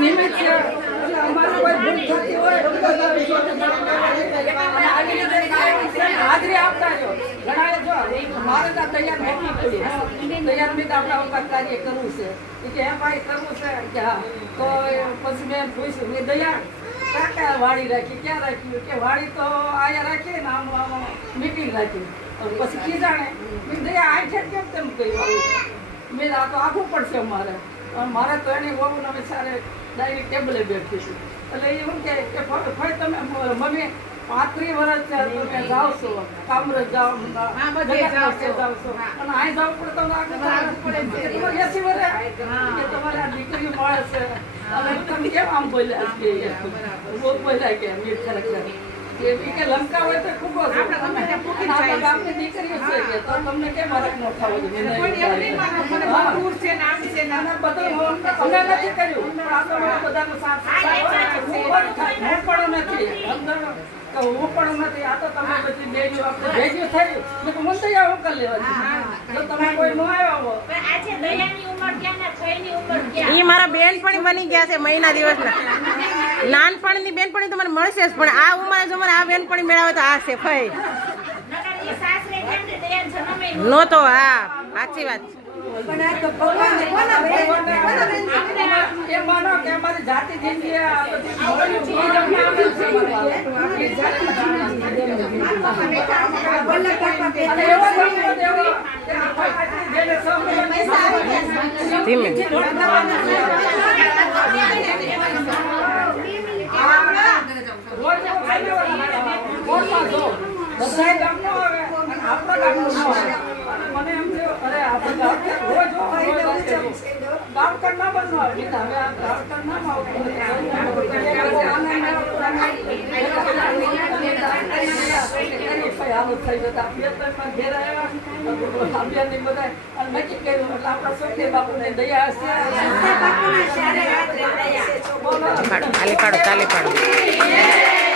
નિમિત્ત છે એટલે અમારે કોઈ ભૂલ થતી હોય હાજરી આપતા જો ઘણા જો મારે તો તૈયાર મોકલી પડી તૈયાર મેં આપણે અવકાશ કાર્ય કરવું છે કે એમ ભાઈ કરવું છે કે હા તો પછી મેં પૂછ્યું મેં દયા કાકા વાડી રાખી ક્યાં રાખ્યું કે વાડી તો આયા રાખી ને આમ મીટિંગ રાખી પછી કીધાણે મેં દયા આ છે કેમ તેમ કહ્યું મેં આ તો આખું પડશે અમારે મારે તો એની વહુ અમે સારે ડાયરેક્ટ ટેબલે બેઠી છું એટલે એ શું કે ભાઈ તમે મમ્મી 35 વર્ષ છે તમે જાઓ છો કામરેજ જાઓ જાઓ છો અને અહીં જવું પડે તો તમારે 80 વર્ષ કે તમારે આ દીકરી મળે છે અને તમે કેમ આમ બોલ્યા કે બહુ બોલ્યા કે મીર ખરેખર કે લંકા હોય તો ખૂબ ગામની દીકરીઓ છે કે તો તમને કેમ હરક ન થવો જોઈએ અમે નથી કર્યું આ તો બધાનો સાથ હું પણ નથી હું પણ નથી આ તો તમે બધી ભેગું આપણે ભેગું થયું મને તો હું કરી લેવાનું જો તમે કોઈ ન આવ્યો આજે દયાની ઉંમર ક્યાં ને થઈની ઉંમર ક્યાં ઈ મારા બેનપણી બની ગયા છે મહિના દિવસના નાનપણની બેનપણી તો મને મળશે જ પણ આ ઉંમરે જો મને આ બેનપણી મેળવે તો આ છે ફઈ નકર ઈ સાસરે કેમ કે દયા જન્મે નો તો હા સાચી વાત પણ આ તો ભગવાન એ માનો કે અમારી જાતિ જિંદગી આ બધી ધીમે બધા ગામનો આવે આપણા ગામનો ન આવે મને એમ થયું અરે આપણે રોજ ગામકર ના બનવું આવે હવે આ ગામકર ના નક્કી કર્યું એટલે આપણા સોખી બાપુને દયા હશે તાલી પાડો